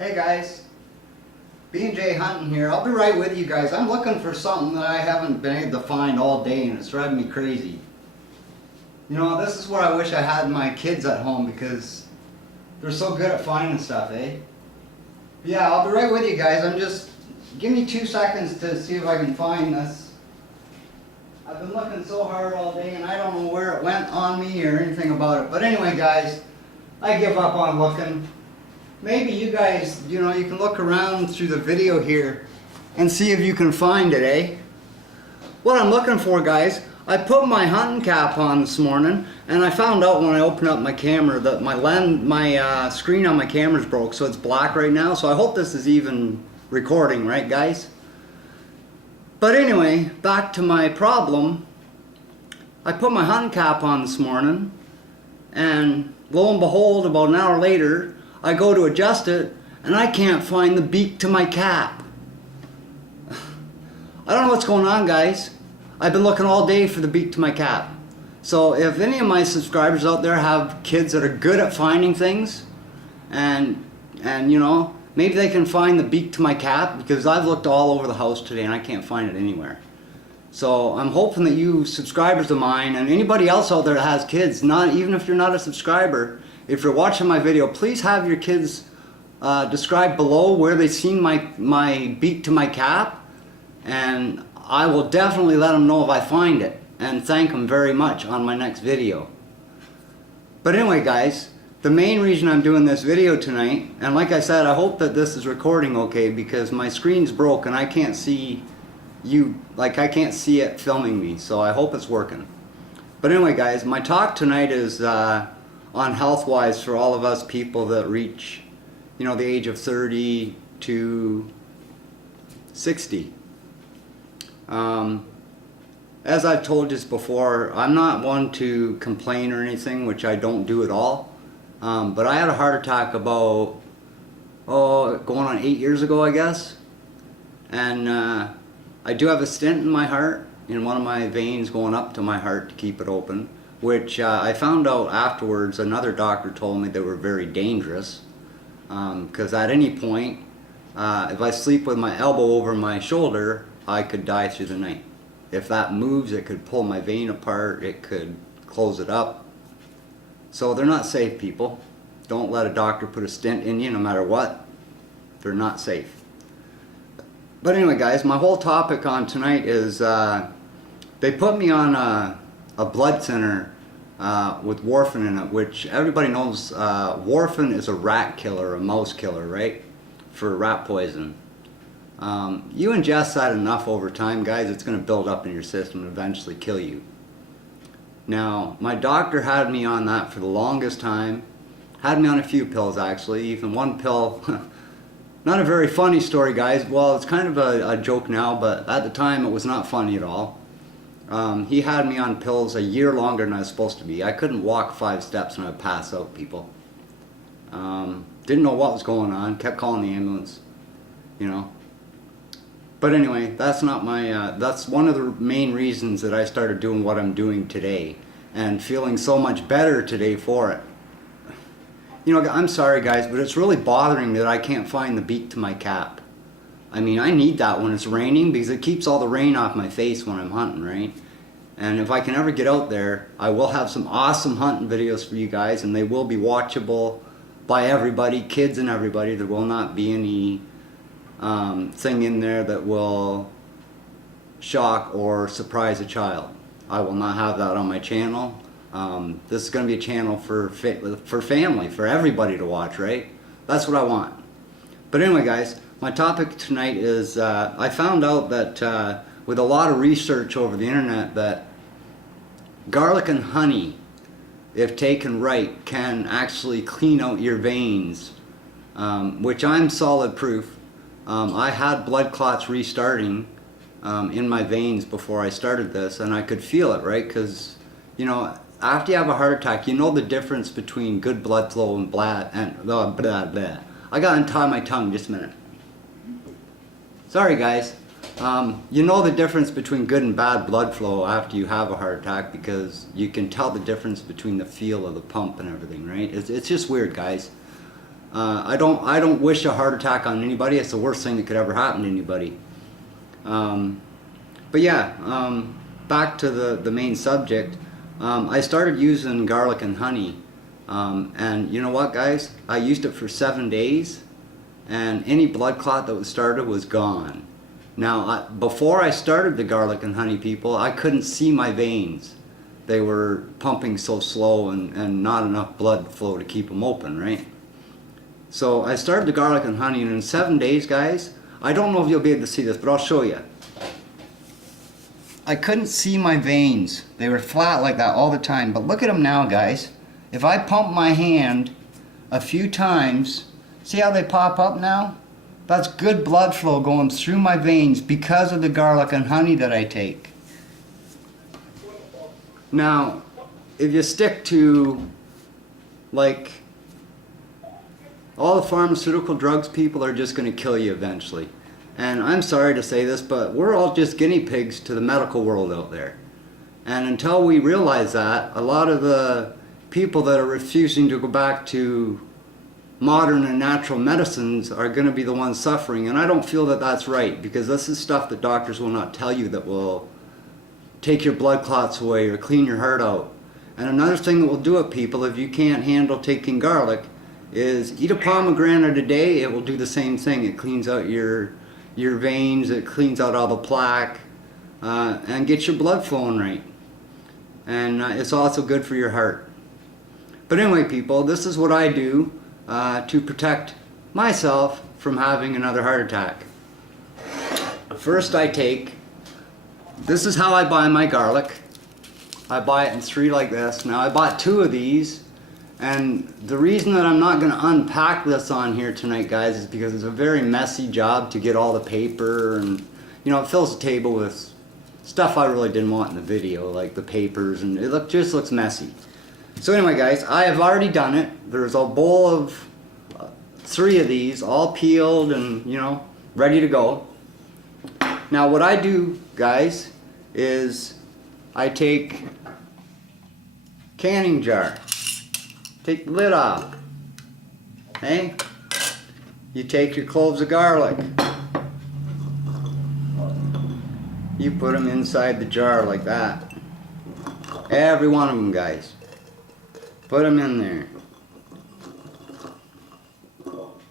Hey guys, B&J Hunting here. I'll be right with you guys. I'm looking for something that I haven't been able to find all day and it's driving me crazy. You know, this is where I wish I had my kids at home because they're so good at finding stuff, eh? But yeah, I'll be right with you guys. Give me 2 seconds to see if I can find this. I've been looking so hard all day and I don't know where it went on me or anything about it. But anyway guys, I give up on looking. Maybe you guys, you can look around through the video here and see if you can find it, eh? What I'm looking for, guys, I put my hunting cap on this morning and I found out when I opened up my camera that my screen on my camera's broke, so it's black right now. So I hope this is even recording, right guys? But anyway, back to my problem. I put my hunting cap on this morning and lo and behold, about an hour later, I go to adjust it and I can't find the beak to my cap. I don't know what's going on, guys. I've been looking all day for the beak to my cap. So if any of my subscribers out there have kids that are good at finding things and maybe they can find the beak to my cap, because I've looked all over the house today and I can't find it anywhere. So I'm hoping that you subscribers of mine and anybody else out there that has kids, even if you're not a subscriber, if you're watching my video, please have your kids describe below where they've seen my beak to my cap, and I will definitely let them know if I find it and thank them very much on my next video. But anyway guys, the main reason I'm doing this video tonight, and like I said, I hope that this is recording okay because my screen's broke and I can't see I can't see it filming me, so I hope it's working. But anyway guys, my talk tonight is on health-wise for all of us people that reach, the age of 30 to 60. As I've told you before, I'm not one to complain or anything, which I don't do at all. But I had a heart attack about, going on 8 years ago, I guess. And I do have a stent in my heart, in one of my veins going up to my heart to keep it open, which I found out afterwards. Another doctor told me they were very dangerous because at any point, if I sleep with my elbow over my shoulder, I could die through the night. If that moves, it could pull my vein apart, it could close it up. So they're not safe, people. Don't let a doctor put a stent in you no matter what. They're not safe. But anyway guys, my whole topic on tonight is they put me on a blood thinner with warfarin in it, which everybody knows warfarin is a rat killer, a mouse killer, right? For rat poison. You ingest that enough over time, guys, it's going to build up in your system and eventually kill you. Now, my doctor had me on that for the longest time. Had me on a few pills, actually. Even one pill, not a very funny story, guys. Well, it's kind of a joke now, but at the time it was not funny at all. He had me on pills a year longer than I was supposed to be. I couldn't walk 5 steps and I'd pass out, people. Didn't know what was going on, kept calling the ambulance, But anyway, that's not my, that's one of the main reasons that I started doing what I'm doing today and feeling so much better today for it. I'm sorry guys, but it's really bothering me that I can't find the beak to my cap. I mean, I need that when it's raining because it keeps all the rain off my face when I'm hunting, right? And if I can ever get out there, I will have some awesome hunting videos for you guys, and they will be watchable by everybody, kids and everybody. There will not be any thing in there that will shock or surprise a child. I will not have that on my channel. This is going to be a channel for family, for everybody to watch, right? That's what I want. But anyway guys, my topic tonight is I found out that with a lot of research over the internet that garlic and honey, if taken right, can actually clean out your veins, which I'm solid proof. I had blood clots restarting in my veins before I started this, and I could feel it, right? Because, after you have a heart attack, you know the difference between good blood flow and blah, blah, blah. I got to untie my tongue just a minute. Sorry guys. You know the difference between good and bad blood flow after you have a heart attack because you can tell the difference between the feel of the pump and everything, right? It's just weird, guys. I don't wish a heart attack on anybody. It's the worst thing that could ever happen to anybody. But yeah, back to the main subject. I started using garlic and honey, and you know what, guys? I used it for 7 days, and any blood clot that was started was gone. Now, before I started the garlic and honey, people, I couldn't see my veins. They were pumping so slow and not enough blood flow to keep them open, right? So I started the garlic and honey, and in 7 days, guys, I don't know if you'll be able to see this, but I'll show you. I couldn't see my veins. They were flat like that all the time, but look at them now, guys. If I pump my hand a few times, see how they pop up now? That's good blood flow going through my veins because of the garlic and honey that I take. Now, if you stick to, like, all the pharmaceutical drugs, people are just going to kill you eventually. And I'm sorry to say this, but we're all just guinea pigs to the medical world out there. And until we realize that, a lot of the people that are refusing to go back to modern and natural medicines are going to be the ones suffering. And I don't feel that that's right, because this is stuff that doctors will not tell you that will take your blood clots away or clean your heart out. And another thing that will do it, people, if you can't handle taking garlic, is eat a pomegranate a day. It will do the same thing. It cleans out your veins, it cleans out all the plaque, and gets your blood flowing right. And it's also good for your heart. But anyway, people, this is what I do to protect myself from having another heart attack. First, this is how I buy my garlic. I buy it in 3 like this. Now, I bought 2 of these, and the reason that I'm not going to unpack this on here tonight, guys, is because it's a very messy job to get all the paper, and you know, it fills the table with stuff I really didn't want in the video, like the papers, and it just looks messy. So anyway, guys, I have already done it. There's a bowl of 3 of these, all peeled and, you know, ready to go. Now what I do, guys, is I take canning jar, take the lid off, okay? You take your cloves of garlic, you put them inside the jar like that. Every one of them, guys. Put them in there.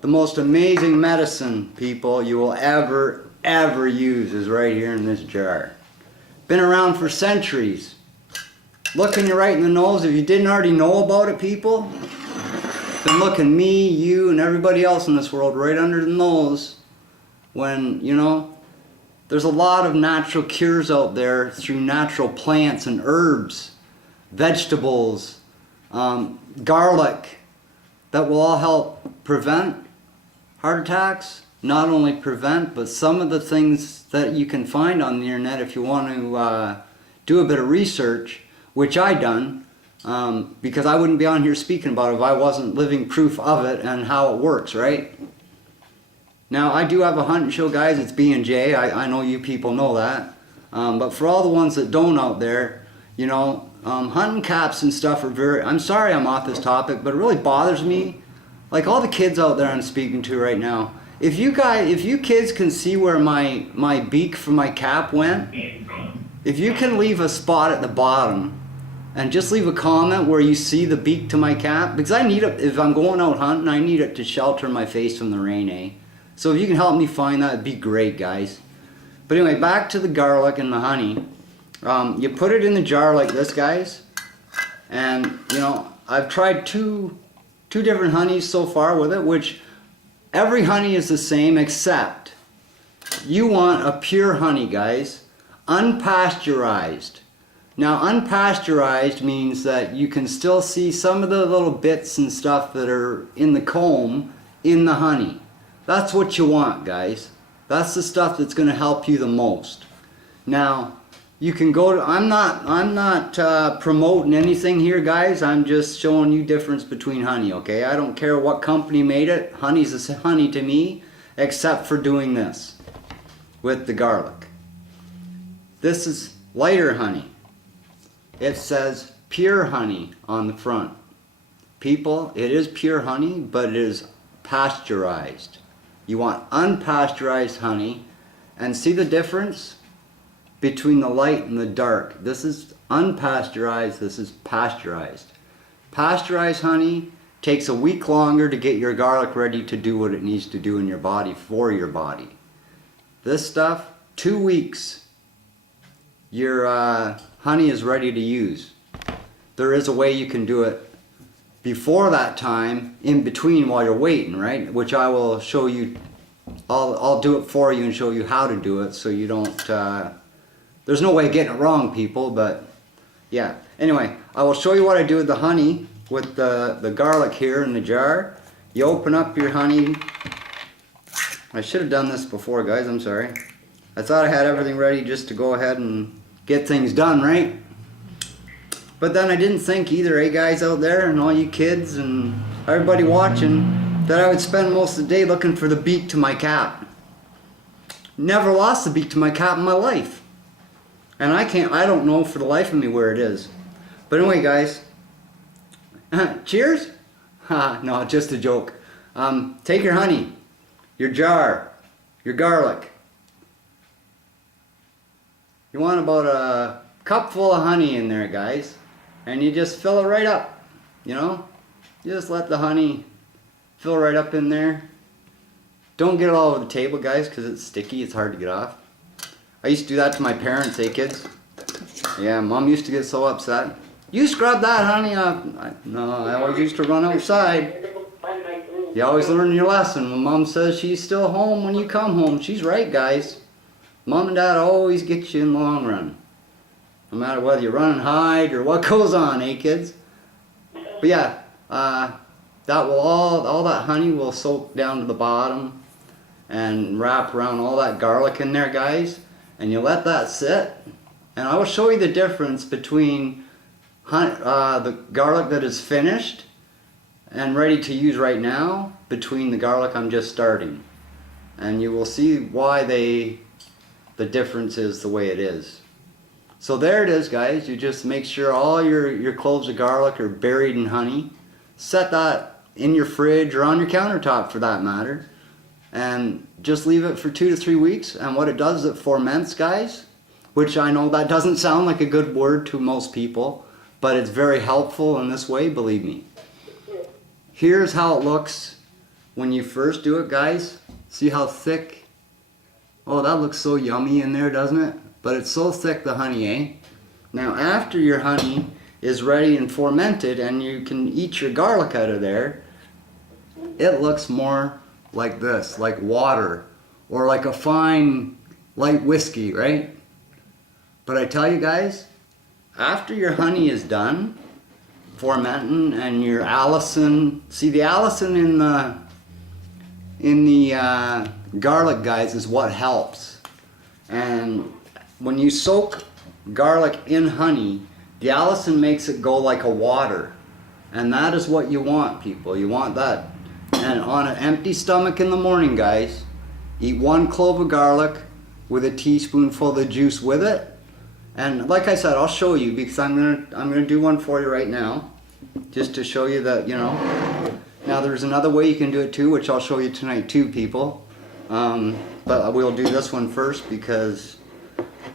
The most amazing medicine, people, you will ever use is right here in this jar. Been around for centuries. Looking you right in the nose. If you didn't already know about it, people, been looking me, you, and everybody else in this world right under the nose when, you know, there's a lot of natural cures out there through natural plants and herbs, vegetables, garlic, that will all help prevent heart attacks. Not only prevent, but some of the things that you can find on the internet, if you want to do a bit of research, which I done, because I wouldn't be on here speaking about it if I wasn't living proof of it and how it works, right? Now, I do have a hunting show, guys. It's B&J. I know you people know that. But for all the ones that don't out there, you know, hunting caps and stuff are very... I'm sorry I'm off this topic, but it really bothers me. Like all the kids out there I'm speaking to right now, if you kids can see where my beak for my cap went, if you can leave a spot at the bottom and just leave a comment where you see the beak to my cap, because I need it, if I'm going out hunting, I need it to shelter my face from the rain, eh? So if you can help me find that, it'd be great, guys. But anyway, back to the garlic and the honey. You put it in the jar like this, guys, and you know, I've tried two different honeys so far with it, which every honey is the same, except you want a pure honey, guys, unpasteurized. Now, unpasteurized means that you can still see some of the little bits and stuff that are in the comb in the honey. That's what you want, guys. That's the stuff that's going to help you the most. Now, you can go to, I'm not promoting anything here, guys. I'm just showing you difference between honey, okay? I don't care what company made it. Honey's a honey to me, except for doing this with the garlic. This is lighter honey. It says pure honey on the front. People, it is pure honey, but it is pasteurized. You want unpasteurized honey. And see the difference between the light and the dark. This is unpasteurized, this is pasteurized. Pasteurized honey takes a week longer to get your garlic ready to do what it needs to do in your body, for your body. This stuff, 2 weeks, your honey is ready to use. There is a way you can do it before that time, in between while you're waiting, right? Which I will show you. I'll do it for you and show you how to do it, so you don't, there's no way of getting it wrong, people, but yeah. Anyway, I will show you what I do with the honey, with the garlic here in the jar. You open up your honey. I should have done this before, guys, I'm sorry. I thought I had everything ready just to go ahead and get things done, right? But then I didn't think either, guys out there, and all you kids and everybody watching, that I would spend most of the day looking for the beak to my cap. Never lost the beak to my cap in my life. And I don't know for the life of me where it is. But anyway, guys, cheers? No, just a joke. Take your honey, your jar, your garlic. You want about a cup full of honey in there, guys. And you just fill it right up, you know? You just let the honey fill right up in there. Don't get it all over the table, guys, because it's sticky. It's hard to get off. I used to do that to my parents, kids? Yeah, Mom used to get so upset. You scrub that honey up. No, I always used to run outside. You always learn your lesson. When Mom says she's still home when you come home, she's right, guys. Mom and Dad always get you in the long run. No matter whether you run and hide or what goes on, kids? But yeah, that will all that honey will soak down to the bottom and wrap around all that garlic in there, guys. And you let that sit. And I will show you the difference between the garlic that is finished and ready to use right now, between the garlic I'm just starting. And you will see why the difference is the way it is. So there it is, guys. You just make sure all your cloves of garlic are buried in honey. Set that in your fridge or on your countertop for that matter. And just leave it for 2 to 3 weeks. And what it does is it ferments, guys. Which I know that doesn't sound like a good word to most people, but it's very helpful in this way, believe me. Here's how it looks when you first do it, guys. See how thick? Oh, that looks so yummy in there, doesn't it? But it's so thick, the honey, Now, after your honey is ready and fermented and you can eat your garlic out of there, it looks more like this, like water, or like a fine light whiskey, right? But I tell you guys, after your honey is done fermenting and your allicin, see the allicin in the garlic, guys, is what helps. And when you soak garlic in honey, the allicin makes it go like a water. And that is what you want, people. You want that. And on an empty stomach in the morning, guys, eat 1 clove of garlic with a teaspoonful of the juice with it. And like I said, I'll show you, because I'm gonna do one for you right now, just to show you that, you know. Now there's another way you can do it too, which I'll show you tonight too, people. But we'll do this one first because,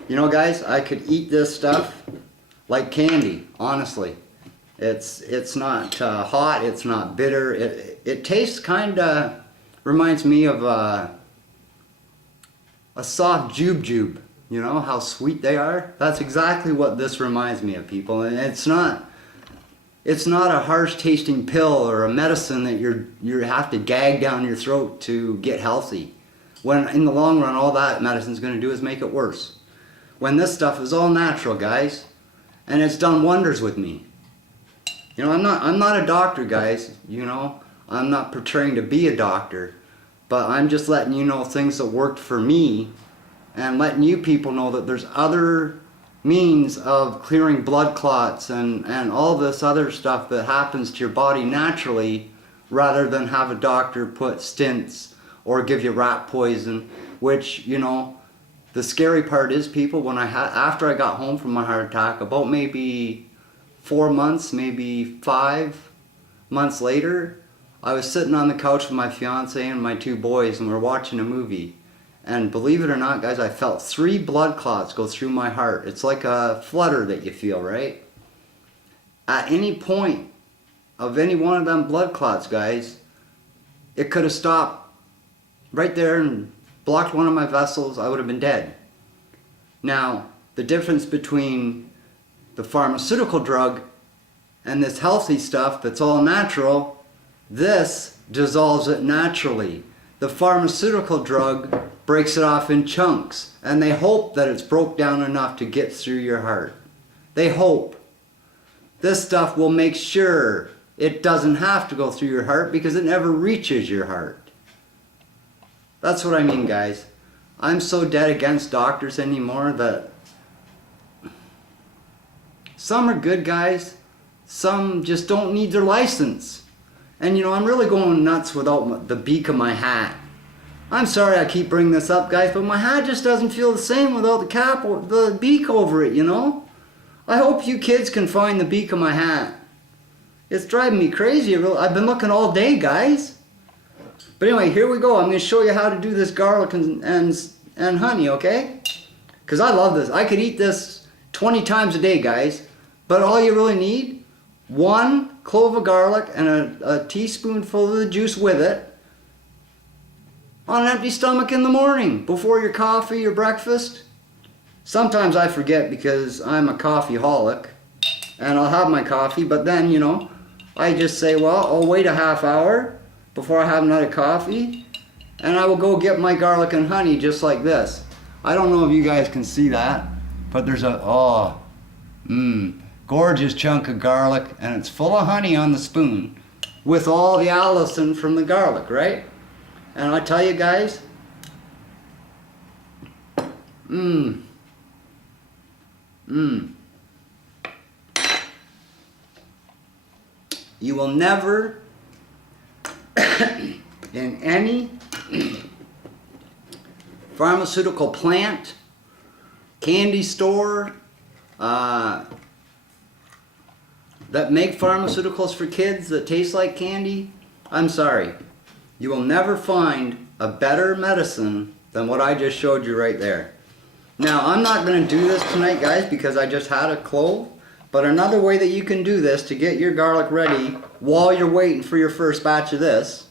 you know, guys, I could eat this stuff like candy, honestly. It's not hot, it's not bitter. It tastes kinda, reminds me of a soft jube. You know how sweet they are? That's exactly what this reminds me of, people. And it's not a harsh tasting pill or a medicine that you have to gag down your throat to get healthy. When in the long run, all that medicine's going to do is make it worse. When this stuff is all natural, guys, and it's done wonders with me. You know, I'm not a doctor, guys. You know, I'm not portraying to be a doctor, but I'm just letting you know things that worked for me, and letting you people know that there's other means of clearing blood clots and all this other stuff that happens to your body naturally, rather than have a doctor put stents or give you rat poison. Which, you know, the scary part is, people, when after I got home from my heart attack, about maybe 4 months, maybe 5 months later, I was sitting on the couch with my fiance and my 2 boys, and we were watching a movie. And believe it or not, guys, I felt 3 blood clots go through my heart. It's like a flutter that you feel, right? At any point of any one of them blood clots, guys, it could have stopped right there and blocked one of my vessels. I would have been dead. Now, the difference between the pharmaceutical drug and this healthy stuff that's all natural, this dissolves it naturally. The pharmaceutical drug breaks it off in chunks, and they hope that it's broke down enough to get through your heart. They hope. This stuff will make sure it doesn't have to go through your heart because it never reaches your heart. That's what I mean, guys. I'm so dead against doctors anymore that some are good guys, some just don't need their license. And you know, I'm really going nuts without the beak of my hat. I'm sorry I keep bringing this up, guys, but my hat just doesn't feel the same without the cap or the beak over it, you know? I hope you kids can find the beak of my hat. It's driving me crazy. I've been looking all day, guys. But anyway, here we go. I'm going to show you how to do this garlic and honey, okay? Because I love this. I could eat this 20 times a day, guys. But all you really need, 1 clove of garlic and a teaspoonful of the juice with it on an empty stomach in the morning before your coffee or breakfast. Sometimes I forget because I'm a coffeeholic and I'll have my coffee, but then, you know, I just say, well, I'll wait a half hour before I have another coffee and I will go get my garlic and honey just like this. I don't know if you guys can see that, but there's a, gorgeous chunk of garlic, and it's full of honey on the spoon with all the allicin from the garlic, right? And I tell you guys, you will never in any pharmaceutical plant, candy store, that make pharmaceuticals for kids that taste like candy, I'm sorry. You will never find a better medicine than what I just showed you right there. Now, I'm not going to do this tonight, guys, because I just had a clove. But another way that you can do this to get your garlic ready while you're waiting for your first batch of this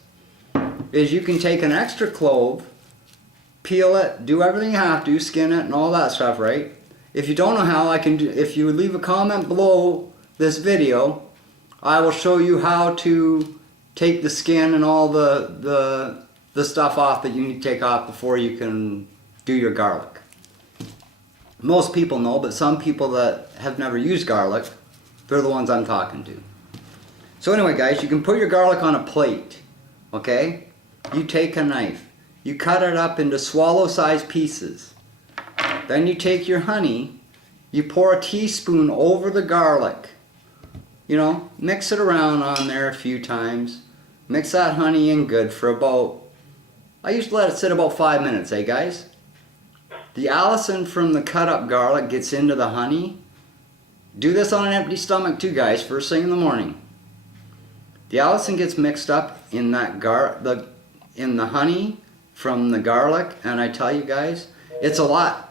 is you can take an extra clove, peel it, do everything you have to, skin it and all that stuff, right? If you don't know how, I can do, if you would leave a comment below this video, I will show you how to take the skin and all the stuff off that you need to take off before you can do your garlic. Most people know, but some people that have never used garlic, they're the ones I'm talking to. So anyway, guys, you can put your garlic on a plate, okay? You take a knife, you cut it up into swallow-sized pieces. Then you take your honey, you pour a teaspoon over the garlic. You know, mix it around on there a few times. Mix that honey in good for about, I used to let it sit about 5 minutes, eh guys? The allicin from the cut up garlic gets into the honey. Do this on an empty stomach too, guys, first thing in the morning. The allicin gets mixed up in that in the honey from the garlic, and I tell you guys, it's a lot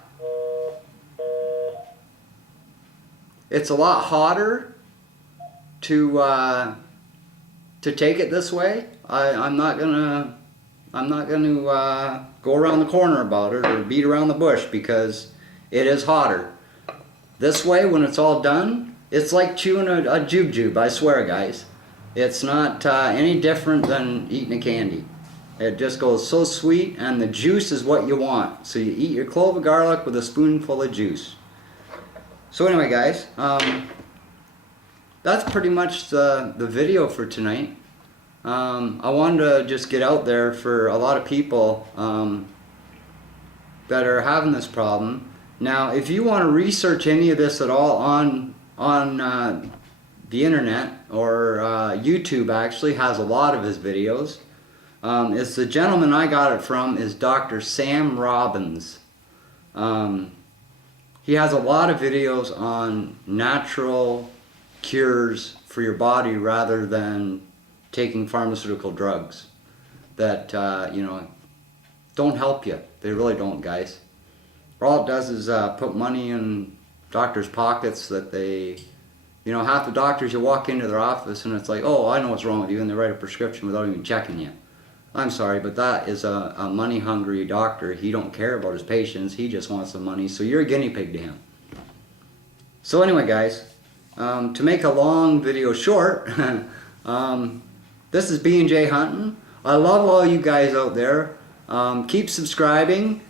hotter to take it this way. I'm not gonna go around the corner about it or beat around the bush because it is hotter. This way, when it's all done, it's like chewing a jube, I swear, guys. It's not any different than eating a candy. It just goes so sweet, and the juice is what you want. So you eat your clove of garlic with a spoonful of juice. So anyway, guys, that's pretty much the video for tonight. I wanted to just get out there for a lot of people that are having this problem. Now, if you want to research any of this at all on the internet, or YouTube actually has a lot of his videos. It's the gentleman I got it from is Dr. Sam Robbins. He has a lot of videos on natural cures for your body rather than taking pharmaceutical drugs that, you know, don't help you. They really don't, guys. All it does is put money in doctors' pockets that they, you know, half the doctors, you walk into their office and it's like, oh, I know what's wrong with you, and they write a prescription without even checking you. I'm sorry, but that is a money-hungry doctor. He don't care about his patients. He just wants the money, so you're a guinea pig to him. So anyway, guys, to make a long video short, this is B&J Hunting. I love all you guys out there. Keep subscribing,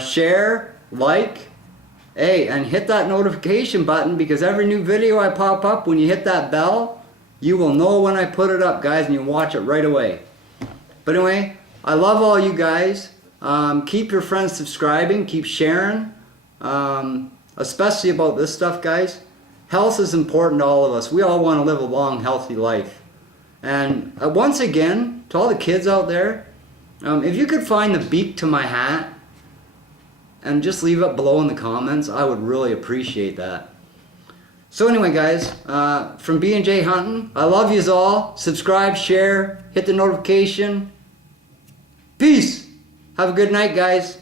share, like, hey, and hit that notification button, because every new video I pop up, when you hit that bell, you will know when I put it up, guys, and you watch it right away. But anyway, I love all you guys. Keep your friends subscribing, keep sharing, especially about this stuff, guys. Health is important to all of us. We all want to live a long, healthy life. And once again, to all the kids out there, if you could find the beak to my hat and just leave it below in the comments, I would really appreciate that. So anyway, guys, from B&J Hunting, I love yous all. Subscribe, share, hit the notification. Peace. Have a good night, guys.